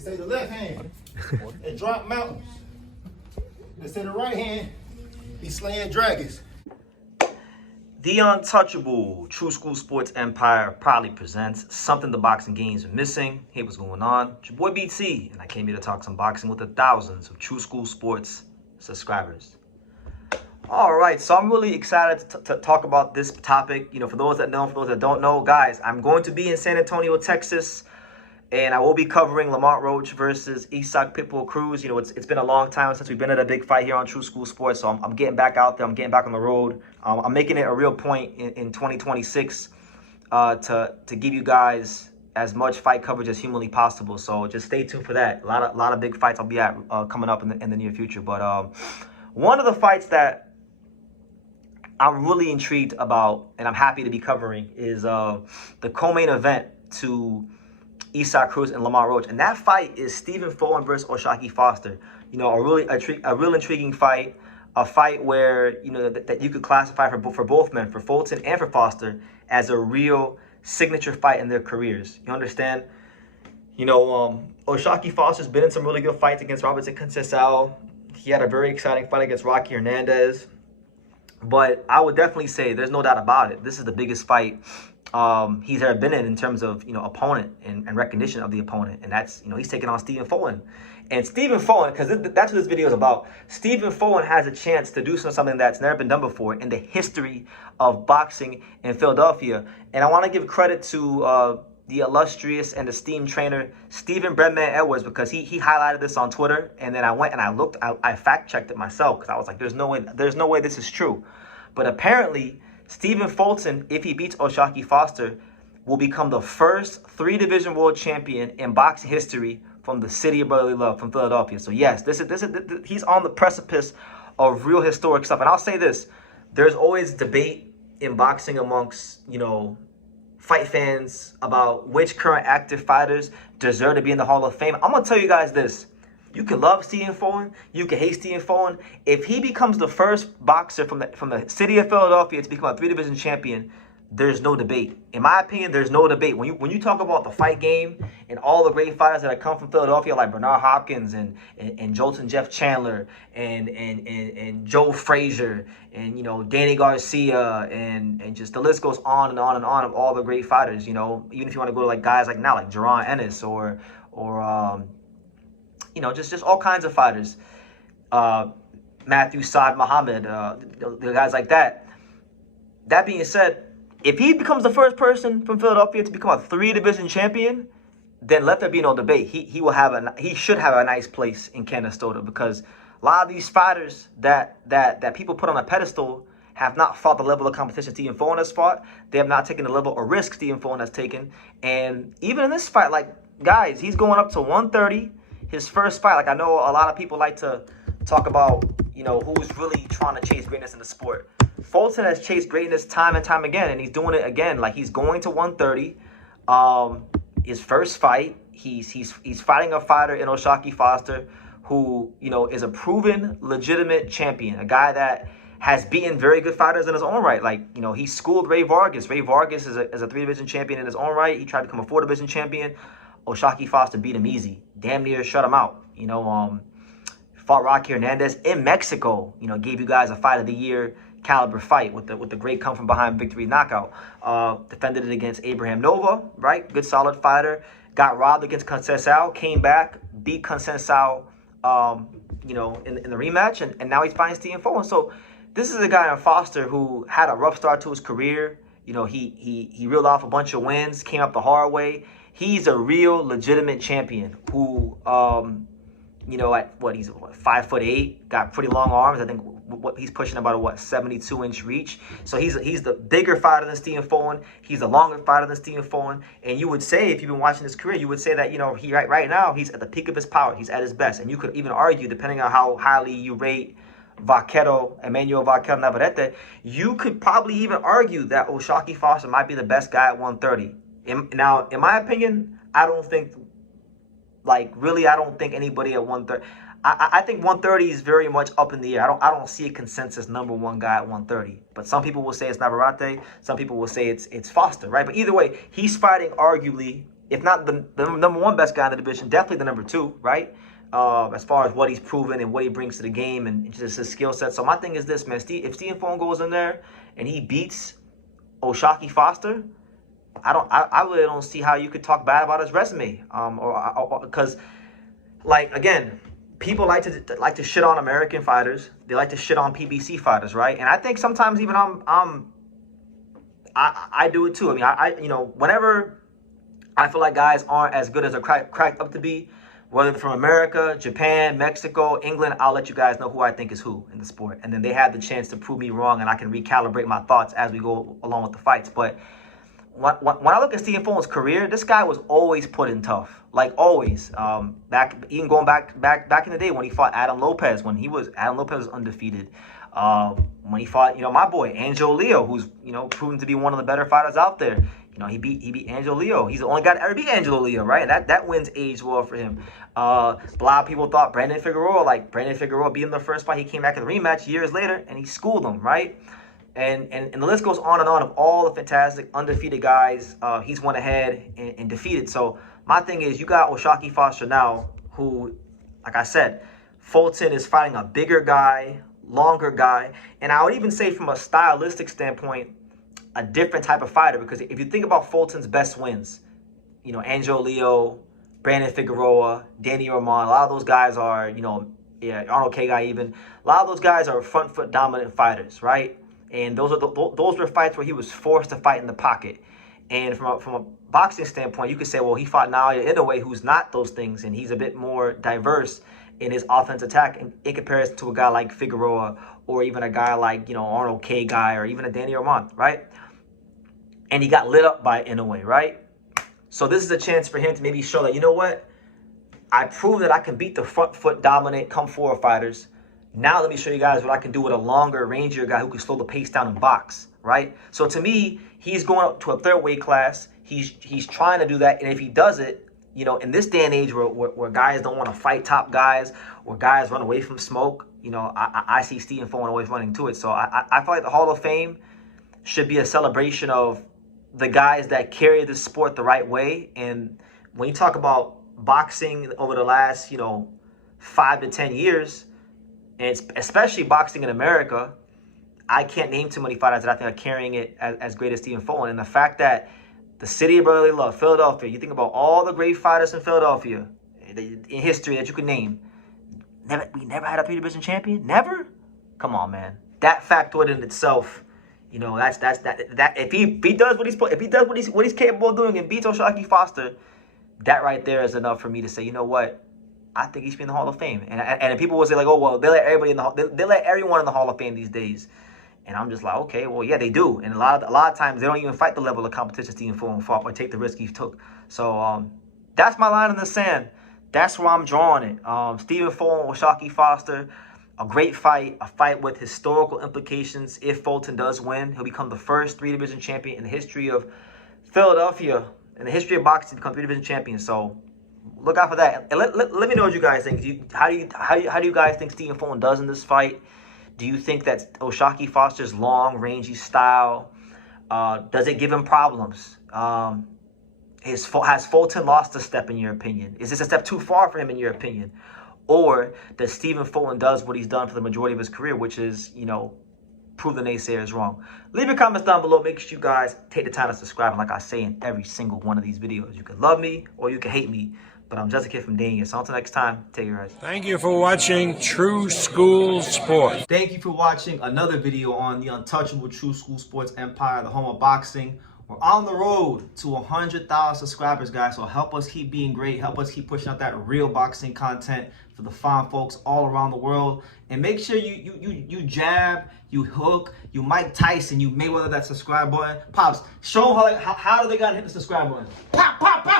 They say the left hand, it drop mountains. They say the right hand, be slaying dragons. The untouchable True School Sports Empire proudly presents something the boxing games are missing. Hey, what's going on? It's your boy BT, and I came here to talk some boxing with the thousands of True School Sports subscribers. All right, so I'm really excited to talk about this topic. You know, for those that know, for those that don't know, guys, I'm going to be in San Antonio, Texas, and I will be covering Lamont Roach versus Isak Pitbull Cruz. You know, it's been a long time since we've been at a big fight here on True School Sports, so I'm getting back out there. I'm getting back on the road. I'm making it a real point in 2026 to give you guys as much fight coverage as humanly possible. So just stay tuned for that. A lot of big fights I'll be at coming up in the near future. But one of the fights that I'm really intrigued about and I'm happy to be covering is the co-main event to Isak Cruz and Lamont Roach, and that fight is Stephen Fulton versus O'Shaquie Foster. You know, a real intriguing fight, a fight where you know that you could classify for both men, for Fulton and for Foster, as a real signature fight in their careers. You understand? You know, O'Shaquie Foster's been in some really good fights against Robertson Conceição. He had a very exciting fight against Rocky Hernandez, but I would definitely say there's no doubt about it. This is the biggest fight he's ever been in terms of, you know, opponent and recognition of the opponent. And that's, you know, he's taking on Stephen Fulton. And Stephen Fulton, because that's what this video is about, Stephen Fulton has a chance to do something that's never been done before in the history of boxing in Philadelphia. And I want to give credit to the illustrious and esteemed trainer, Stephen Breadman Edwards, because he highlighted this on Twitter. And then I went and I fact-checked it myself, because I was like, there's no way this is true. But apparently, Stephen Fulton, if he beats O'Shaquie Foster, will become the first three-division world champion in boxing history from the city of brotherly love, from Philadelphia. So yes, this is he's on the precipice of real historic stuff. And I'll say this: there's always debate in boxing amongst, you know, fight fans about which current active fighters deserve to be in the Hall of Fame. I'm gonna tell you guys this. You can love Stephen Fulton, you can hate Stephen Fulton. If he becomes the first boxer from the city of Philadelphia to become a three-division champion, there's no debate. In my opinion, there's no debate. When you talk about the fight game and all the great fighters that have come from Philadelphia, like Bernard Hopkins and Jolton Jeff Chandler and Joe Frazier and, you know, Danny Garcia and just the list goes on and on and on of all the great fighters. You know, even if you want to go to like guys like now like Jaron Ennis or you know, just all kinds of fighters. Matthew Saad Muhammad, the guys like that. That being said, if he becomes the first person from Philadelphia to become a three-division champion, then let there be no debate. He should have a nice place in Canastota, because a lot of these fighters that people put on a pedestal have not fought the level of competition Stephen Fulton has fought. They have not taken the level of risk Stephen Fulton has taken. And even in this fight, like, guys, he's going up to 130. His first fight, like, I know a lot of people like to talk about, you know, who's really trying to chase greatness in the sport. Fulton has chased greatness time and time again, and he's doing it again. Like, he's going to 130. His first fight, he's fighting a fighter in O'Shaquie Foster who, you know, is a proven, legitimate champion, a guy that has beaten very good fighters in his own right. Like, you know, he schooled Ray Vargas. Ray Vargas is a three-division champion in his own right. He tried to become a four-division champion. O'Shaquie Foster beat him easy. Damn near shut him out. You know, fought Rocky Hernandez in Mexico. You know, gave you guys a fight of the year caliber fight with the great come from behind victory knockout. Defended it against Abraham Nova, right? Good solid fighter. Got robbed against Conceição, came back, beat Conceição, you know, in the rematch, and now he's fighting Stephen Fulton. So this is a guy in Foster who had a rough start to his career. You know, he reeled off a bunch of wins, came up the hard way. He's a real legitimate champion who, you know, at he's 5'8", got pretty long arms. I think he's pushing about a 72-inch reach. So he's the bigger fighter than Stephen Fulton. He's the longer fighter than Stephen Fulton. And you would say, if you've been watching his career, you would say that, you know, he right now he's at the peak of his power. He's at his best. And you could even argue, depending on how highly you rate Emmanuel Vaquero Navarrete, you could probably even argue that O'Shaquie Foster might be the best guy at 130. Now, in my opinion, I don't think anybody at 130. I think 130 is very much up in the air. I don't see a consensus number one guy at 130. But some people will say it's Navarrete. Some people will say it's Foster, right? But either way, he's fighting arguably if not the number one best guy in the division, definitely the number two, right? As far as what he's proven and what he brings to the game and just his skill set. So my thing is this, man. If Stephen Fulton goes in there and he beats O'Shaquie Foster, I really don't see how you could talk bad about his resume. Because, like, again, people like to shit on American fighters. They like to shit on PBC fighters, right? And I think sometimes even I do it too. I mean, I whenever I feel like guys aren't as good as they're cracked up to be, whether they're from America, Japan, Mexico, England, I'll let you guys know who I think is who in the sport. And then they have the chance to prove me wrong, and I can recalibrate my thoughts as we go along with the fights. But when I look at Stephen Fulton's career, this guy was always put in tough. Like, always. Even going back in the day when he fought Adam Lopez, Adam Lopez was undefeated. When he fought, my boy, Angel Leo, who's, proven to be one of the better fighters out there. He beat Angelo Leo. He's the only guy to ever beat Angelo Leo, right? And that wins aged well for him. A lot of people thought Brandon Figueroa beat him the first fight. He came back in the rematch years later, and he schooled him, right? And the list goes on and on of all the fantastic undefeated guys he's went ahead and defeated. So my thing is, you got O'Shaquie Foster now, who, like I said, Fulton is fighting a bigger guy, longer guy, and I would even say from a stylistic standpoint, a different type of fighter. Because if you think about Fulton's best wins, Angelo Leo, Brandon Figueroa, Danny Roman, a lot of those guys are, Arnold K. guy even, a lot of those guys are front foot dominant fighters, right? And those were fights where he was forced to fight in the pocket. And from a boxing standpoint, you could say, well, he fought Naoya Inoue, who's not those things, and he's a bit more diverse in his offense attack in comparison to a guy like Figueroa, or even a guy like, Arnold K. guy, or even a Danny Roman, right? And he got lit up by Inoue, right? So this is a chance for him to maybe show that, you know what? I proved that I can beat the front foot dominant come forward fighters. Now let me show you guys what I can do with a longer, rangier guy who can slow the pace down and box, right? So to me, he's going up to a third weight class. He's trying to do that. And if he does it, in this day and age where guys don't want to fight top guys, or guys run away from smoke, I see Stephen Fulton always running to it. So I feel like the Hall of Fame should be a celebration of the guys that carry the sport the right way. And when you talk about boxing over the last, 5 to 10 years, and especially boxing in America, I can't name too many fighters that I think are carrying it as great as Stephen Fulton. And the fact that the city of brotherly love, Philadelphia, you think about all the great fighters in Philadelphia in history that you can name, we never had a 3-division champion? Never? Come on, man. That factoid in itself, that if he does what he's capable of doing and beats O'Shaquie Foster, that right there is enough for me to say, you know what? I think he should be in the Hall of Fame. And people will say, like, oh, well, they let everyone in the Hall of Fame these days. And I'm just like, okay, well, yeah, they do. And a lot of times they don't even fight the level of competition Stephen Fulton fought or take the risk he took. So that's my line in the sand. That's where I'm drawing it. Stephen Fulton, O'Shaquie Foster, a great fight, a fight with historical implications. If Fulton does win, he'll become the first 3-division champion in the history of Philadelphia, in the history of boxing, to become 3-division champion. So look out for that. And let me know what you guys think. How do you guys think Stephen Fulton does in this fight? Do you think that O'Shaquie Foster's long, rangy style, does it give him problems? Has Fulton lost a step in your opinion? Is this a step too far for him in your opinion? Or does Stephen Fulton does what he's done for the majority of his career, which is, prove the naysayers wrong? Leave your comments down below. Make sure you guys take the time to subscribe. And like I say in every single one of these videos, you can love me or you can hate me. But I'm just a kid from Dania. So until next time, take care, guys. Thank you for watching True School Sports. Thank you for watching another video on the untouchable True School Sports empire, the home of boxing. We're on the road to 100,000 subscribers, guys. So help us keep being great. Help us keep pushing out that real boxing content for the fine folks all around the world. And make sure you jab, you hook, you Mike Tyson, you Mayweather that subscribe button. Pops, show them how do they gotta hit the subscribe button. Pop, pop, pop.